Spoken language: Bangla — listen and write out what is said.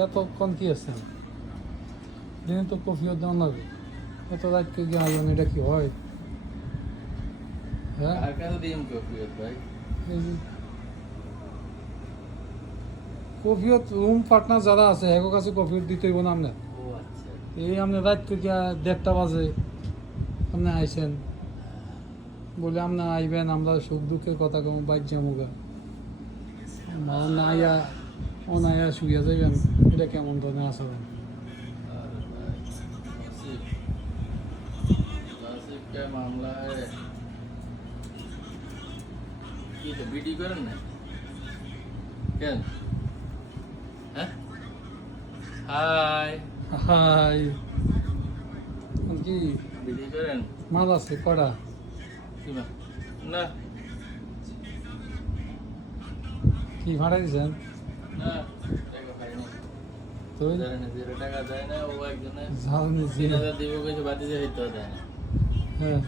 এতক্ষণ কি আছেন দিনে তো কফিও দেওয়া লাগবে এত রাতকে গিয়ে আসবেন এটা কি হয় হ্যাঁ আর কাছে দিন কফিয়ত ভাই এই যে কফিয়ত রুম পার্টনার যারা আছে এগো কাছে কফিয়ত দিতে হইব না আপনার ও আচ্ছা এই আপনি রাতকে গিয়া 1:30 বাজে আপনি আইসেন বলে আপনি আইবেন আমরা সুখ দুঃখের কথা কম বাইক যামুগা না আইয়া অনায়া শুইয়া যাইবেন এটা কেমন ধরনের আচরণ আর ভাই আসিফ কে মামলা है কি তো বিডি করেন না কেন হ্যাঁ হাই হাই কি বিডি করেন মাল আছে কড়া কি মা না কি ভাড়া দিয়েছেন না টাকা পাইনি তো জানেন 0 টাকা দেয় না ও একজনে ঝাল নিয়েছি 3000 দিব কইছে বাতি দিয়ে হইতো দেয় না হ্যাঁ